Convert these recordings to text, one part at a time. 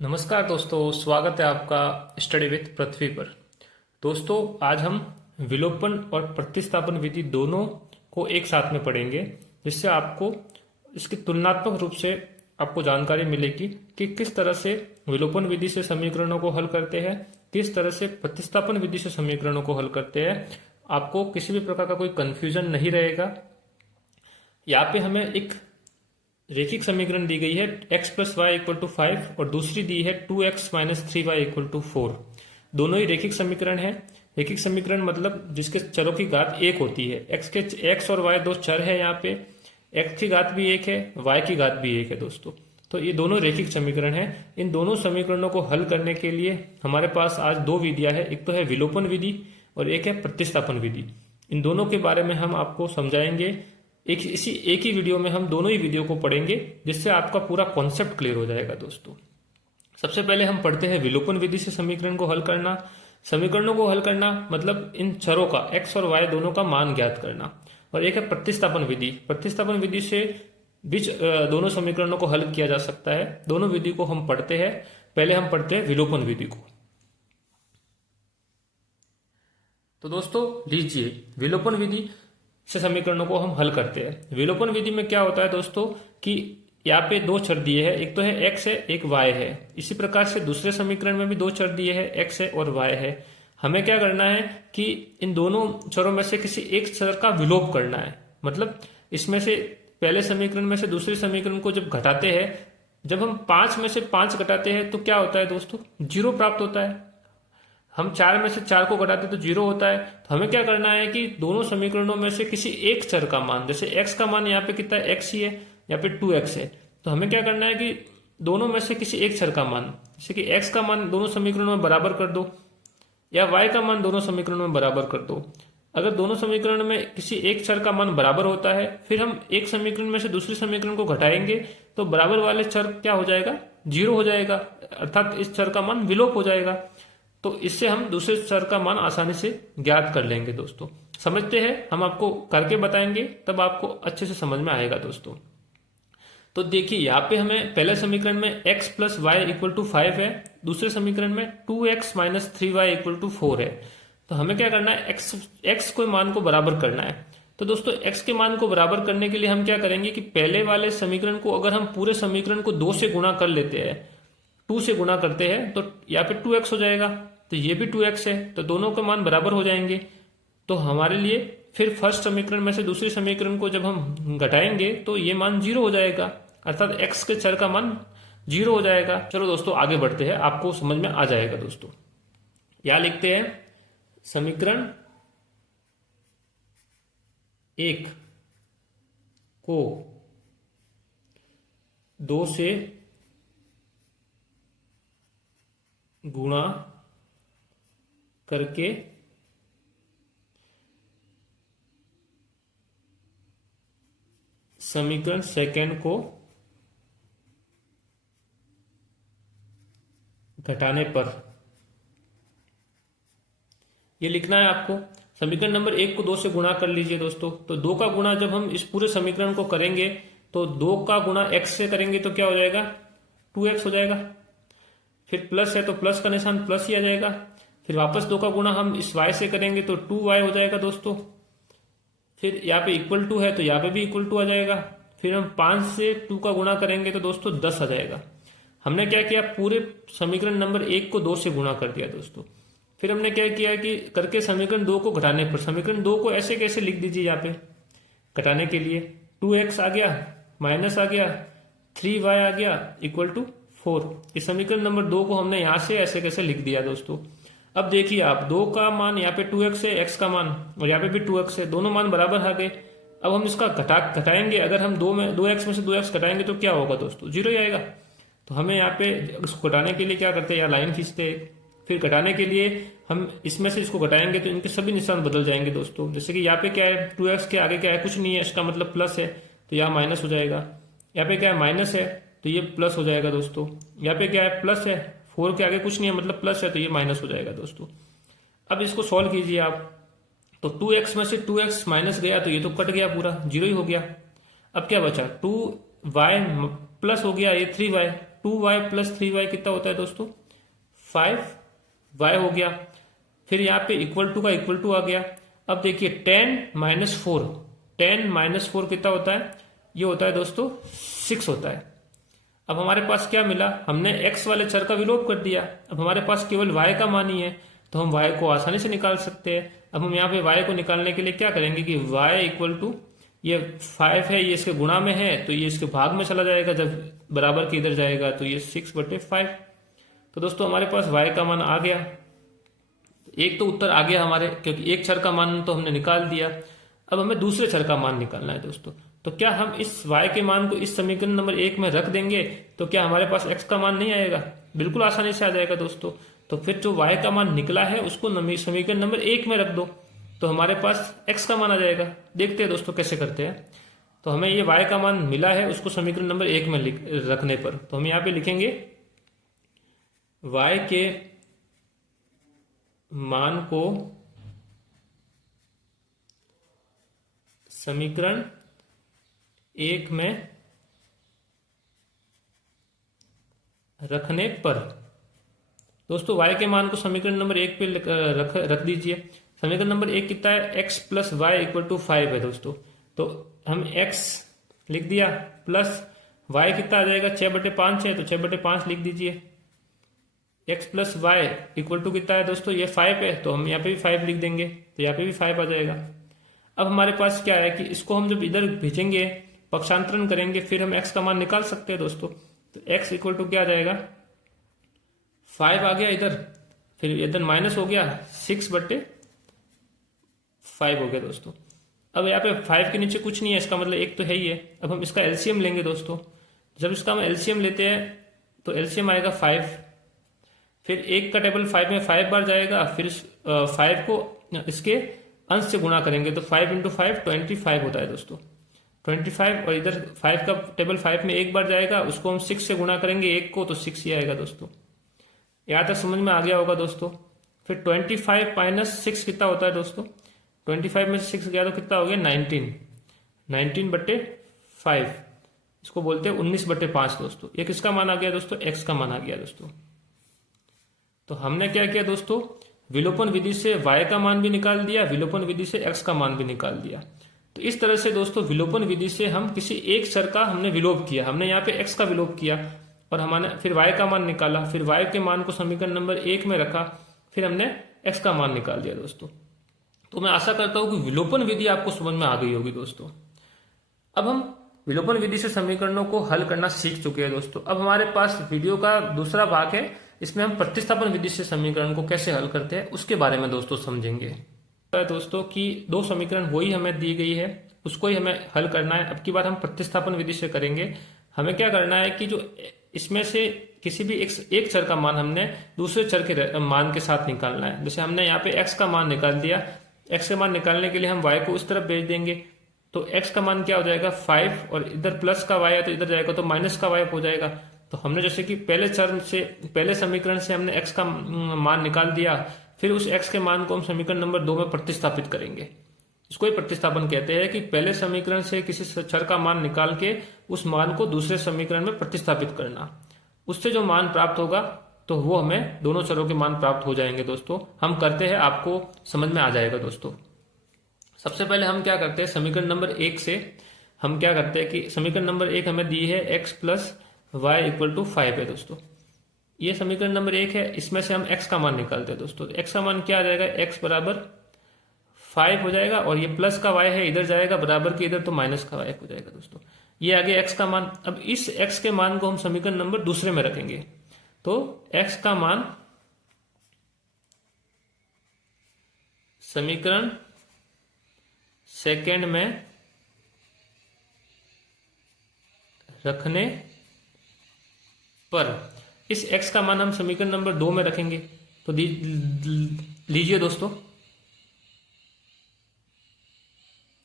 नमस्कार दोस्तों, स्वागत है आपका स्टडी विथ पृथ्वी पर। दोस्तों, आज हम विलोपन और प्रतिस्थापन विधि दोनों को एक साथ में पढ़ेंगे, जिससे आपको इसकी तुलनात्मक रूप से आपको जानकारी मिलेगी कि किस तरह से विलोपन विधि से समीकरणों को हल करते हैं, किस तरह से प्रतिस्थापन विधि से समीकरणों को हल करते हैं। आपको किसी भी प्रकार का कोई कंफ्यूजन नहीं रहेगा। यहाँ पे हमें एक रेखिक समीकरण दी गई है x plus y equal to 5 और दूसरी दी है 2x minus 3y equal to 4। दोनों ही रेखिक समीकरण है। रेखिक समीकरण मतलब जिसके चरों की घात एक होती है। x और y दो चर है। यहाँ पे x की घात भी एक है, y की घात भी एक है दोस्तों। तो ये दोनों रेखिक समीकरण है। इन दोनों समीकरणों को हल करने के लिए हमारे पास आज दो विधियां है। एक तो है विलोपन विधि और एक है प्रतिस्थापन विधि। इन दोनों के बारे में हम आपको समझाएंगे। एक ही वीडियो में हम दोनों ही वीडियो को पढ़ेंगे, जिससे आपका पूरा कॉन्सेप्ट क्लियर हो जाएगा दोस्तों। सबसे पहले हम पढ़ते हैं विलोपन विधि से समीकरण को हल करना। समीकरणों को हल करना मतलब इन चरों का x और y दोनों का मान ज्ञात करना। और एक है प्रतिस्थापन विधि। प्रतिस्थापन विधि से बीच दोनों समीकरणों को हल किया जा सकता है। दोनों विधि को हम पढ़ते हैं। पहले हम पढ़ते हैं विलोपन विधि को। तो दोस्तों लीजिए, विलोपन विधि से समीकरणों को हम हल करते हैं। विलोपन विधि में क्या होता है दोस्तों कि यहाँ पे दो चर दिए हैं, एक तो है x है, एक y है। इसी प्रकार से दूसरे समीकरण में भी दो चर दिए हैं, x है और y है। हमें क्या करना है कि इन दोनों चरों में से किसी एक चर का विलोप करना है। मतलब इसमें से पहले समीकरण में से दूसरे समीकरण को जब घटाते हैं, जब हम 5 में से 5 घटाते हैं तो क्या होता है दोस्तों, 0 प्राप्त होता है। हम 4 में से 4 को घटाते तो 0 होता है। तो हमें क्या करना है कि दोनों समीकरणों में से किसी एक चर का मान, जैसे x का मान यहाँ पे कितना है, x ही है, यहाँ पे 2x है। तो हमें क्या करना है कि दोनों में से किसी एक चर का मान, जैसे कि x का मान दोनों समीकरणों में बराबर कर दो, या y का मान दोनों समीकरणों में बराबर कर दो। अगर दोनों समीकरण में किसी एक चर का मान बराबर होता है, फिर हम एक समीकरण में से दूसरे समीकरण को घटाएंगे तो बराबर वाले चर क्या हो जाएगा, 0 हो जाएगा, अर्थात इस चर का मान विलोप हो जाएगा। तो इससे हम दूसरे चर का मान आसानी से ज्ञात कर लेंगे दोस्तों। समझते हैं, हम आपको करके बताएंगे, तब आपको अच्छे से समझ में आएगा दोस्तों। तो देखिए यहाँ पे हमें पहले समीकरण में x plus y equal to 5 है, दूसरे समीकरण में 2x minus 3y equal to 4 है। तो हमें क्या करना है, x को मान को बराबर करना है। तो दोस्तों x के मान को बराबर करने के लिए हम क्या करेंगे कि पहले वाले समीकरण को अगर हम पूरे समीकरण को 2 से गुणा कर लेते हैं, 2 से गुणा करते हैं, तो यहाँ पे 2x हो जाएगा, तो ये भी 2x है, तो दोनों के मान बराबर हो जाएंगे। तो हमारे लिए फिर फर्स्ट समीकरण में से दूसरे समीकरण को जब हम घटाएंगे तो ये मान 0 हो जाएगा, अर्थात x के चर का मान 0 हो जाएगा। चलो दोस्तों आगे बढ़ते हैं, आपको समझ में आ जाएगा दोस्तों। यहां लिखते हैं समीकरण 1 को 2 से गुणा करके समीकरण सेकंड को घटाने पर, ये लिखना है आपको। समीकरण नंबर 1 को 2 से गुणा कर लीजिए दोस्तों। तो 2 का गुणा जब हम इस पूरे समीकरण को करेंगे तो 2 का गुणा x से करेंगे तो क्या हो जाएगा, 2x हो जाएगा। फिर प्लस है तो प्लस का निशान प्लस ही आ जाएगा। फिर वापस 2 का गुणा हम इस y से करेंगे तो 2y हो जाएगा दोस्तों। फिर यहाँ पे इक्वल टू है तो यहाँ पे भी इक्वल टू आ जाएगा। फिर हम 5 से 2 का गुणा करेंगे तो दोस्तों 10 आ जाएगा। हमने क्या किया, पूरे समीकरण नंबर 1 को 2 से गुणा कर दिया दोस्तों। फिर हमने क्या किया कि करके समीकरण 2 को घटाने पर, समीकरण 2 को ऐसे कैसे लिख दीजिए, यहाँ पे घटाने के लिए 2x आ गया, माइनस आ गया, 3y आ गया, इक्वल टू 4। इस समीकरण नंबर 2 को हमने यहां से ऐसे कैसे लिख दिया दोस्तों। अब देखिए आप, 2 का मान यहाँ पे 2x है, x का मान, और यहाँ पे भी 2x है, दोनों मान बराबर आ गए। अब हम इसका घटाएंगे। अगर हम 2x में से 2x घटाएंगे तो क्या होगा दोस्तों, 0 ही आएगा। तो हमें यहाँ पे इसको घटाने के लिए क्या करते हैं, या लाइन खींचते हैं। फिर घटाने के लिए हम इसमें से इसको घटाएंगे तो इनके सभी निशान बदल जाएंगे दोस्तों। जैसे कि यहाँ पे क्या है, 2x के आगे क्या है, कुछ नहीं है, इसका मतलब प्लस है, तो यहाँ माइनस हो जाएगा। यहाँ पे क्या है, माइनस है, तो ये प्लस हो जाएगा दोस्तों। यहाँ पे क्या है, प्लस है, 4 के आगे कुछ नहीं है, मतलब प्लस है, तो ये माइनस हो जाएगा दोस्तों। अब इसको सॉल्व कीजिए आप, तो 2x में से 2x माइनस गया तो ये तो कट गया, पूरा 0 ही हो गया। अब क्या बचा, 2y प्लस हो गया ये 3y, 2y प्लस 3y कितना होता है दोस्तों? 5y हो गया। फिर यहाँ पे इक्वल टू का इक्वल टू आ गया। अब देखिए 10 माइनस फोर कितना होता है? ये होता है दोस्तों 6 होता है। अब हमारे पास क्या मिला? हमने x वाले चर का विलोप कर दिया। अब हमारे पास केवल y का मान ही है, तो हम y को आसानी से निकाल सकते हैं। अब हम यहाँ पे y को निकालने के लिए क्या करेंगे कि y इक्वल टू, ये 5 है, ये इसके गुणा में है, तो ये इसके भाग में चला जाएगा। जब बराबर के इधर जाएगा तो ये 6/5। तो दोस्तों हमारे पास y का मान आ गया। एक तो उत्तर आ गया हमारे, क्योंकि एक चर का मान तो हमने निकाल दिया। अब हमें दूसरे चर का मान निकालना है दोस्तों। तो क्या हम इस y के मान को इस समीकरण नंबर 1 में रख देंगे तो क्या हमारे पास x का मान नहीं आएगा? बिल्कुल आसानी से आ जाएगा दोस्तों। तो फिर जो y का मान निकला है उसको समीकरण नंबर 1 में रख दो, तो हमारे पास x का मान आ जाएगा। देखते हैं दोस्तों कैसे करते हैं। तो हमें ये y का मान मिला है, उसको समीकरण नंबर 1 में रखने पर तो हम यहाँ पे लिखेंगे y के मान को समीकरण 1 में रखने पर। दोस्तों y के मान को समीकरण नंबर 1 पे रख दीजिए। समीकरण नंबर 1 कितना है? x plus y equal to 5 है दोस्तों। तो हम x लिख दिया, प्लस y कितना आ जाएगा? 6/5 है, तो 6/5 लिख दीजिए। x plus y equal to कितना है दोस्तों? ये 5 है, तो हम यहाँ पे भी 5 लिख देंगे, तो यहाँ पे भी 5 आ जाएगा। अब हमारे पास क्या है कि इसको हम जब इधर भेजेंगे, पक्षांतरण करेंगे, फिर हम x का मान निकाल सकते हैं दोस्तों। तो x इक्वल टू क्या आ जाएगा? 5 आ गया इधर, फिर इधर माइनस हो गया, 6/5 हो गया दोस्तों। अब यहाँ पे 5 के नीचे कुछ नहीं है, इसका मतलब 1 तो है ही है। अब हम इसका एलसीएम लेंगे दोस्तों। जब इसका हम एलसीएम लेते हैं तो एलसीएम आएगा 5। फिर 1 का टेबल 5 में 5 बार जाएगा, फिर 5 को इसके अंश से गुणा करेंगे, तो 5 × 5 25 होता है दोस्तों, 25। और इधर 5 का टेबल 5 में 1 बार जाएगा, उसको हम 6 से गुणा करेंगे 1 को, तो 6 ही आएगा दोस्तों। यहाँ तक समझ में आ गया होगा दोस्तों। फिर 25 माइनस 6 कितना होता है दोस्तों? 25 में से 6 गया तो कितना हो गया? 19/5, इसको बोलते हैं 19/5 दोस्तों। ये किसका मान आ गया दोस्तों? x का मान आ गया दोस्तों। तो हमने क्या किया दोस्तों? विलोपन विधि से y का मान भी निकाल दिया, विलोपन विधि से x का मान भी निकाल दिया। तो इस तरह से दोस्तों विलोपन विधि से हम किसी एक चर का हमने विलोप किया। हमने यहाँ पे x का विलोप किया और हमने फिर y का मान निकाला, फिर y के मान को समीकरण नंबर 1 में रखा, फिर हमने x का मान निकाल दिया दोस्तों। तो मैं आशा करता हूं कि विलोपन विधि आपको समझ में आ गई होगी दोस्तों। अब हम विलोपन विधि से समीकरणों को हल करना सीख चुके हैं दोस्तों। अब हमारे पास वीडियो का दूसरा भाग है, इसमें हम प्रतिस्थापन विधि से समीकरण को कैसे हल करते हैं उसके बारे में दोस्तों समझेंगे। दोस्तों कि दो समीकरण वही हमें दी गई है, उसको ही हमें हल करना है। अब की बार हम प्रतिस्थापन विधि से करेंगे। हमें क्या करना है कि जो इसमें से किसी भी एक चर का मान हमने दूसरे चर के मान के साथ निकालना है। जैसे हमने यहाँ पे x का मान निकाल दिया, x का मान निकालने के लिए हम y को उस तरफ भेज देंगे, तो x का मान क्या हो जाएगा? 5, और इधर प्लस का y है तो इधर जाएगा तो माइनस का y हो जाएगा। तो हमने जैसे कि पहले समीकरण से हमने x का मान निकाल दिया, फिर उस x के मान को हम समीकरण नंबर 2 में प्रतिस्थापित करेंगे। इसको ही प्रतिस्थापन कहते हैं कि पहले समीकरण से किसी चर का मान निकाल के उस मान को दूसरे समीकरण में प्रतिस्थापित करना। उससे जो मान प्राप्त होगा तो वो हमें दोनों चरों के मान प्राप्त हो जाएंगे दोस्तों। हम करते हैं, आपको समझ में आ जाएगा दोस्तों। सबसे पहले हम क्या करते हैं, समीकरण नंबर 1 से हम क्या करते हैं कि समीकरण नंबर 1 हमें दी है x plus y equal to 5 है दोस्तों। ये समीकरण नंबर 1 है, इसमें से हम x का मान निकालते हैं दोस्तों। x का मान क्या आ जाएगा? x बराबर 5 हो जाएगा, और ये प्लस का y है इधर जाएगा, बराबर के इधर, तो माइनस का y हो जाएगा दोस्तों। ये आगे x का मान। अब इस x के मान को हम समीकरण नंबर दूसरे में रखेंगे, तो x का मान समीकरण सेकेंड में रखने पर इस x का मान हम समीकरण नंबर 2 में रखेंगे। तो लीजिए दोस्तों,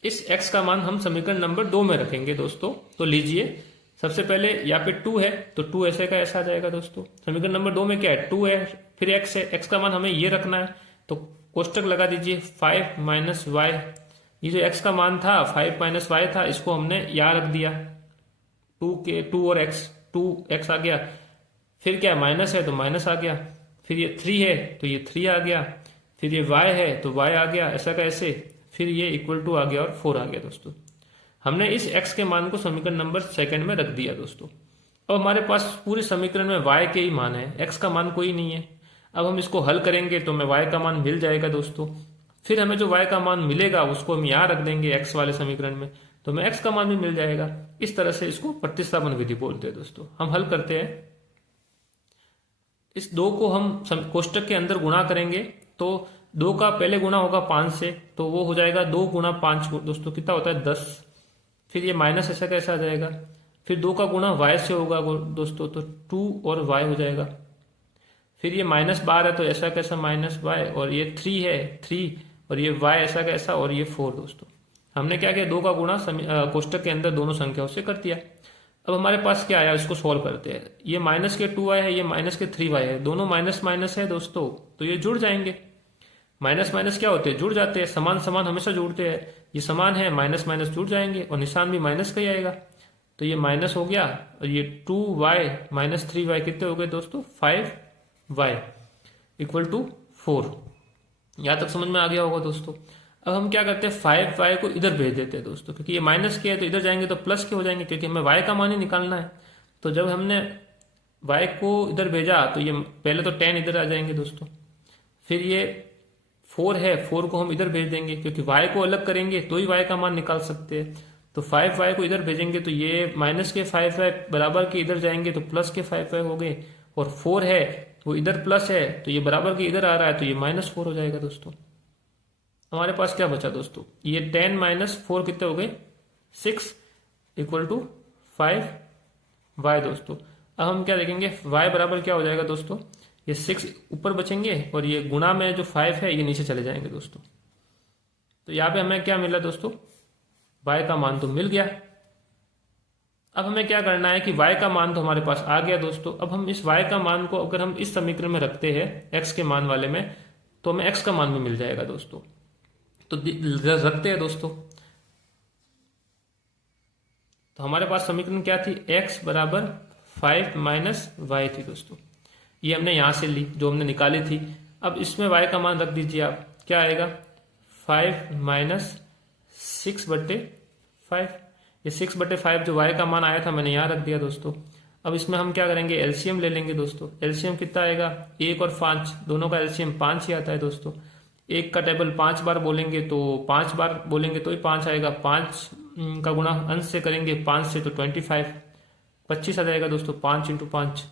इस x का मान हम समीकरण नंबर 2 में रखेंगे दोस्तों। तो लीजिए, सबसे पहले यहाँ पे 2 है, तो 2 ऐसे का ऐसा आ जाएगा दोस्तों। समीकरण नंबर 2 में क्या है? 2 है, फिर x है, x का मान हमें ये रखना है, तो कोष्टक लगा दीजिए 5 माइनस वाई। ये जो x का मान था 5 माइनस वाई था, इसको हमने यहाँ रख दिया, 2 और x, 2x आ गया। फिर क्या माइनस है तो माइनस आ गया, फिर ये 3 है तो ये 3 आ गया, फिर ये y है तो y आ गया, ऐसा का ऐसे, फिर ये इक्वल टू आ गया और 4 आ गया दोस्तों। हमने इस x के मान को समीकरण नंबर सेकंड में रख दिया दोस्तों। अब हमारे पास पूरे समीकरण में y के ही मान है, x का मान कोई नहीं है। अब हम इसको हल करेंगे तो हमें y का मान मिल जाएगा दोस्तों। फिर हमें जो y का मान मिलेगा उसको हम यहाँ रख देंगे x वाले समीकरण में, तो हमें x का मान भी मिल जाएगा। इस तरह से इसको प्रतिस्थापन विधि बोलते हैं दोस्तों। हम हल करते हैं, इस 2 को हम कोष्टक के अंदर गुणा करेंगे तो 2 का पहले गुणा होगा 5 से, तो वो हो जाएगा 2 गुणा 5 दोस्तों, कितना होता है 10। फिर ये माइनस ऐसा कैसा आ जाएगा, फिर 2 का गुणा y से होगा दोस्तों, तो 2 और y हो जाएगा। फिर ये -12 है तो ऐसा कैसा -y, और ये 3 है 3, और ये y ऐसा कैसा, और ये 4 दोस्तों। हमने क्या किया, 2 का गुणा कोष्टक के अंदर दोनों संख्याओं से कर दिया। अब हमारे पास क्या आया, इसको सॉल्व करते हैं। ये माइनस के 2y है, ये माइनस के 3y है, दोनों माइनस माइनस है दोस्तों, तो ये जुड़ जाएंगे। माइनस माइनस क्या होते हैं, जुड़ जाते हैं, समान समान हमेशा जुड़ते हैं। ये समान है, माइनस माइनस जुड़ जाएंगे और निशान भी माइनस का ही आएगा, तो ये माइनस हो गया, और ये 2y माइनस 3y कितने हो गए दोस्तों, 5y इक्वल टू 4। यहाँ तक समझ में आ गया होगा दोस्तों। अब हम क्या करते हैं, 5y को इधर भेज देते हैं दोस्तों, क्योंकि ये माइनस के है तो इधर जाएंगे तो प्लस के हो जाएंगे, क्योंकि हमें y का मान ही निकालना है। तो जब हमने y को इधर भेजा तो ये पहले तो 10 इधर आ जाएंगे दोस्तों, फिर ये 4 है, 4 को हम इधर भेज देंगे, क्योंकि y को अलग करेंगे तो ही y का मान निकाल सकते हैं। तो 5y को इधर भेजेंगे तो ये माइनस के 5y बराबर के इधर जाएंगे तो प्लस के 5y हो गए, और 4 है वो इधर प्लस है तो ये बराबर के इधर आ रहा है तो ये -4 हो जाएगा दोस्तों। हमारे पास क्या बचा दोस्तों, ये 10 - 4 कितने हो गए, 6 इक्वल टू 5y दोस्तों। अब हम क्या देखेंगे, y बराबर क्या हो जाएगा दोस्तों, ये 6 ऊपर बचेंगे और ये गुणा में जो 5 है ये नीचे चले जाएंगे दोस्तों। तो यहाँ पे हमें क्या मिला दोस्तों, y का मान तो मिल गया। अब हमें क्या करना है कि y का मान तो हमारे पास आ गया दोस्तों। अब हम इस y का मान को अगर हम इस समीकरण में रखते हैं x के मान वाले में, तो हमें x का मान भी मिल जाएगा दोस्तों। तो रखते हैं दोस्तों, तो हमारे पास समीकरण क्या थी, x बराबर 5 - y थी दोस्तों। ये हमने यहां से ली जो हमने निकाली थी। अब इसमें y का मान रख दीजिए आप, क्या आएगा 5 - 6/5। ये 6/5 जो y का मान आया था मैंने यहाँ रख दिया दोस्तों। अब इसमें हम क्या करेंगे, एलसीएम ले लेंगे दोस्तों। एलसीएम कितना आएगा, 1 और 5 दोनों का एलसीएम 5 ही आता है दोस्तों। 1 का टेबल 5 बार बोलेंगे तो 5 बार बोलेंगे तो ही 5 आएगा। 5 का गुणा अंश से करेंगे 5 से तो 25 आ जाएगा दोस्तों। 5 × 5,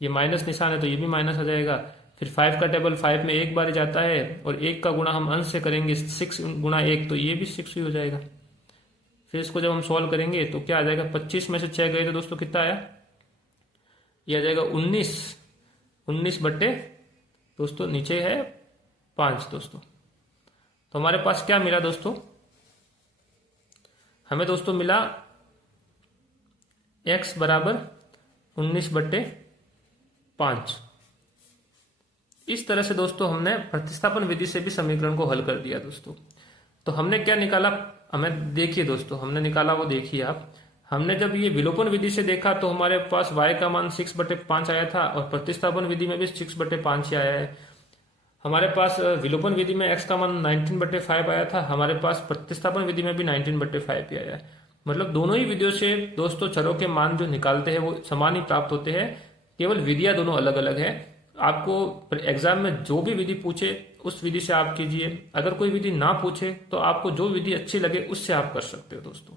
ये माइनस निशान है तो ये भी माइनस आ जाएगा। फिर 5 का टेबल 5 में एक बार ही जाता है, और 1 का गुणा हम अंश से करेंगे 6 × 1 तो ये भी 6 ही हो जाएगा। फिर इसको जब हम सॉल्व करेंगे तो क्या आ जाएगा, 25 में से 6 गए तो दोस्तों कितना आया, ये आ जाएगा 19 बट्टे दोस्तों नीचे है 5 दोस्तों। तो हमारे पास क्या मिला दोस्तों, हमें दोस्तों मिला x बराबर 19/5। इस तरह से दोस्तों हमने प्रतिस्थापन विधि से भी समीकरण को हल कर दिया दोस्तों। तो हमने क्या निकाला, हमें देखिए दोस्तों, हमने निकाला वो देखिए आप। हमने जब ये विलोपन विधि से देखा तो हमारे पास y का मान 6/5 आया था, और प्रतिस्थापन विधि में भी 6/5 ही आया है। हमारे पास विलोपन विधि में x का मान 19/5 आया था, हमारे पास प्रतिस्थापन विधि में भी 19/5 ही आया है। मतलब दोनों ही विधियों से दोस्तों चरों के मान जो निकालते हैं वो समान ही प्राप्त होते हैं, केवल विधियां दोनों अलग अलग है। आपको एग्जाम में जो भी विधि पूछे उस विधि से आप कीजिए, अगर कोई विधि ना पूछे तो आपको जो विधि अच्छी लगे उससे आप कर सकते हो दोस्तों।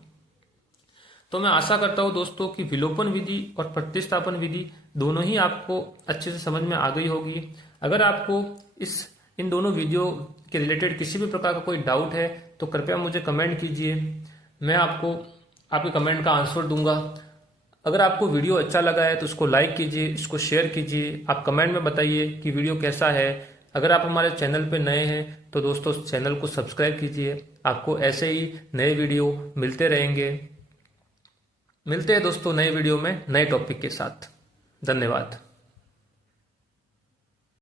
तो मैं आशा करता हूं दोस्तों कि विलोपन विधि और प्रतिस्थापन विधि दोनों ही आपको अच्छे से समझ में आ गई होगी। अगर आपको इन दोनों वीडियो के रिलेटेड किसी भी प्रकार का कोई डाउट है तो कृपया मुझे कमेंट कीजिए, मैं आपको आपके कमेंट का आंसर दूंगा। अगर आपको वीडियो अच्छा लगा है तो उसको लाइक कीजिए, इसको शेयर कीजिए, आप कमेंट में बताइए कि वीडियो कैसा है। अगर आप हमारे चैनल पे नए हैं तो दोस्तों चैनल को सब्सक्राइब कीजिए, आपको ऐसे ही नए वीडियो मिलते रहेंगे। मिलते हैं दोस्तों नए वीडियो में नए टॉपिक के साथ। धन्यवाद।